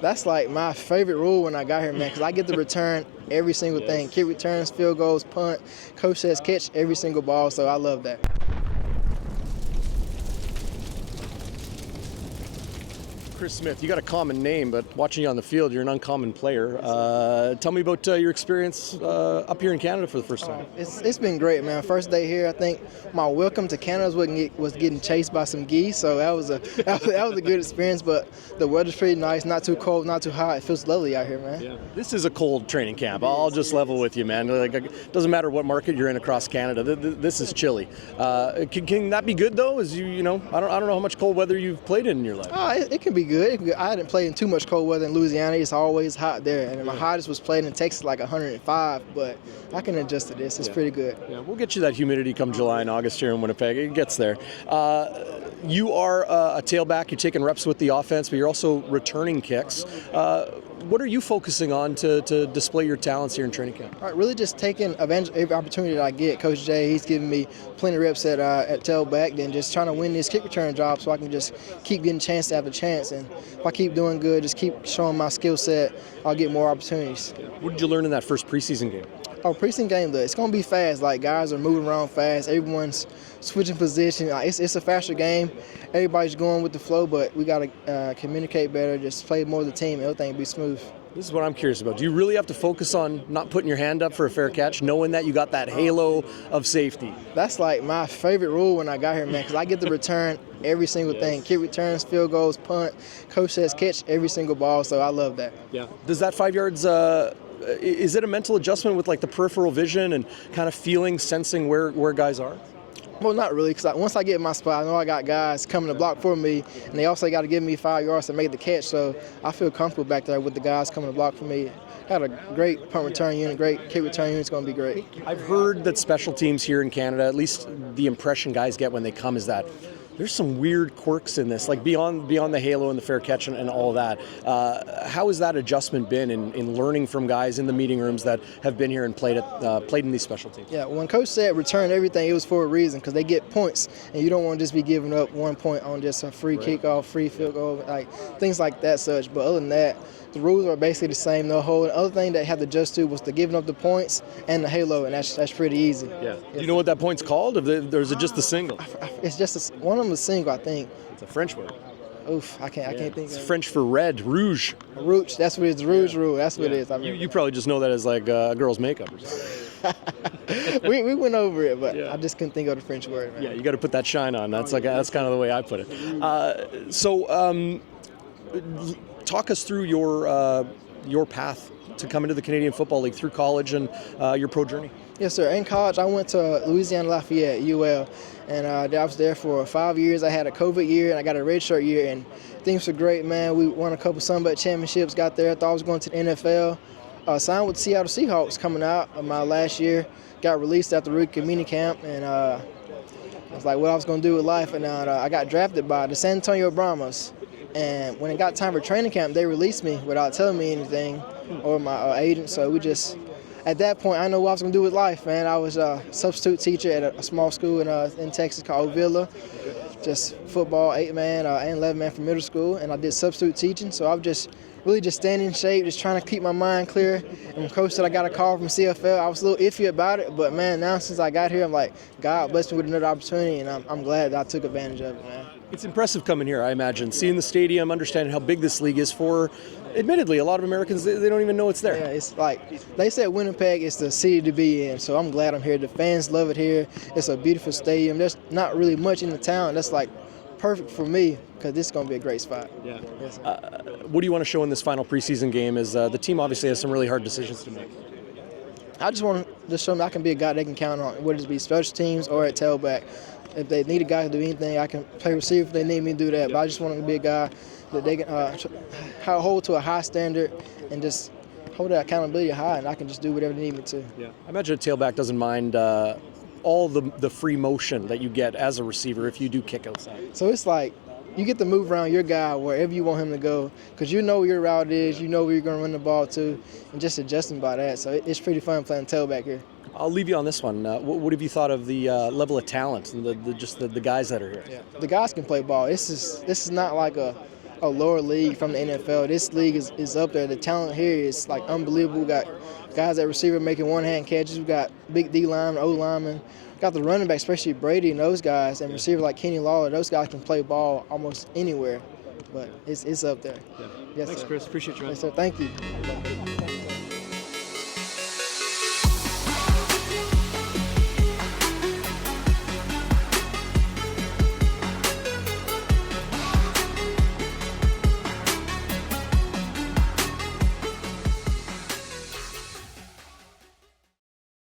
That's like my favorite rule when I got here, man, because I get to return every single thing. Kick returns, field goals, punt. Coach says catch every single ball, so I love that. Chris Smith, you got a common name, but watching you on the field, you're an uncommon player. Tell me about your experience up here in Canada for the first time. It's been great, man. First day here, I think my welcome to Canada was getting chased by some geese, so that was a good experience. But the weather's pretty nice, not too cold, not too hot. It feels lovely out here, man. Yeah. This is a cold training camp. I'll just level with you, man. Like, it doesn't matter what market you're in across Canada. This is chilly. Can that be good though? As you know, I don't know how much cold weather you've played in your life. It can be good. I hadn't played in too much cold weather in Louisiana. It's always hot there, and my hottest was played in Texas, like 105. But I can adjust to this. It's pretty good. Yeah, we'll get you that humidity come July and August here in Winnipeg. It gets there. You are a tailback. You're taking reps with the offense, but you're also returning kicks. What are you focusing on to display your talents here in training camp? All right, really just taking advantage of every opportunity that I get. Coach Jay, he's giving me plenty of reps at tailback, then just trying to win this kick return job so I can just keep getting chance after chance. And if I keep doing good, just keep showing my skill set, I'll get more opportunities. What did you learn in that first preseason game? Preseason game, it's going to be fast. Like, guys are moving around fast. Everyone's switching position. It's a faster game. Everybody's going with the flow, but we got to communicate better, just play more of the team. Everything will be smooth. This is what I'm curious about. Do you really have to focus on not putting your hand up for a fair catch, knowing that you got that halo of safety? That's like my favorite rule when I got here, man, because I get to return every single thing. Kick returns, field goals, punt. Coach says catch every single ball, so I love that. Yeah. Does that 5 yards, is it a mental adjustment with like the peripheral vision and kind of feeling, sensing where guys are? Well, not really, because once I get in my spot, I know I got guys coming to block for me, and they also got to give me 5 yards to make the catch, so I feel comfortable back there with the guys coming to block for me. Had a great punt return unit, great kick return unit. It's going to be great. I've heard that special teams here in Canada, at least the impression guys get when they come is that there's some weird quirks in this, like beyond the halo and the fair catch and all of that. How has that adjustment been in learning from guys in the meeting rooms that have been here and played in these special teams? Yeah, when Coach said return everything, it was for a reason, because they get points, and you don't want to just be giving up 1 point on just a free kickoff, free field goal, like things like that such. But other than that, the rules are basically the same. The other thing they had to adjust to was the giving up the points and the halo, and that's pretty easy. Yeah. Do you know what that point's called, or is it just the single? It's just one of them is single, I think. It's a French word. Oof, I can't think it's of it. French for red, rouge. Rouge, that's what it is, the rouge rule. That's what it is. You probably just know that as like girl's makeup or something. we went over it, but I just couldn't think of the French word, man. Yeah, you got to put that shine on. That's kind of the way I put it. Talk us through your path to come into the Canadian Football League through college and your pro journey. Yes, sir. In college, I went to Louisiana Lafayette, UL, and I was there for 5 years. I had a COVID year, and I got a redshirt year, and things were great, man. We won a couple Sunbelt championships, got there. I thought I was going to the NFL. Signed with the Seattle Seahawks coming out of my last year. Got released after rookie mini camp, and I was like, what I was going to do with life, and I got drafted by the San Antonio Brahmas. And when it got time for training camp, they released me without telling me anything or my agent, so we just... At that point, I know what I was going to do with life, man. I was a substitute teacher at a small school in Texas called Villa. Just football, 8-man and 11-man for middle school, and I did substitute teaching. So I was just really just staying in shape, just trying to keep my mind clear. And when Coach said I got a call from CFL, I was a little iffy about it. But, man, now since I got here, I'm like, God blessed me with another opportunity, and I'm glad that I took advantage of it, man. It's impressive coming here, I imagine. Seeing the stadium, understanding how big this league is for, admittedly, a lot of Americans, they don't even know it's there. Yeah, it's like, they said Winnipeg is the city to be in, so I'm glad I'm here. The fans love it here. It's a beautiful stadium. There's not really much in the town. That's like perfect for me, because this is going to be a great spot. Yeah. Yes. What do you want to show in this final preseason game? Is the team obviously has some really hard decisions to make. I just want to show them I can be a guy they can count on, whether it be special teams or at tailback. If they need a guy to do anything, I can play receiver if they need me to do that. But I just want to be a guy that they can hold to a high standard and just hold that accountability high, and I can just do whatever they need me to. Yeah. I imagine a tailback doesn't mind all the free motion that you get as a receiver if you do kick outside. So it's like you get to move around your guy wherever you want him to go, because you know where your route is, you know where you're going to run the ball to, and just adjusting by that. So it's pretty fun playing tailback here. I'll leave you on this one. What have you thought of the level of talent and the guys that are here? Yeah. The guys can play ball. This is not like a a lower league from the NFL. This league is up there. The talent here is like unbelievable. We got guys at receiver making one-hand catches. We got big D linemen, O linemen. Got the running back, especially Brady and those guys, and receiver like Kenny Lawler. Those guys can play ball almost anywhere, but it's up there. Yeah. Yes, Thanks, sir. Chris. Appreciate you, man. Yes, sir. Thank you.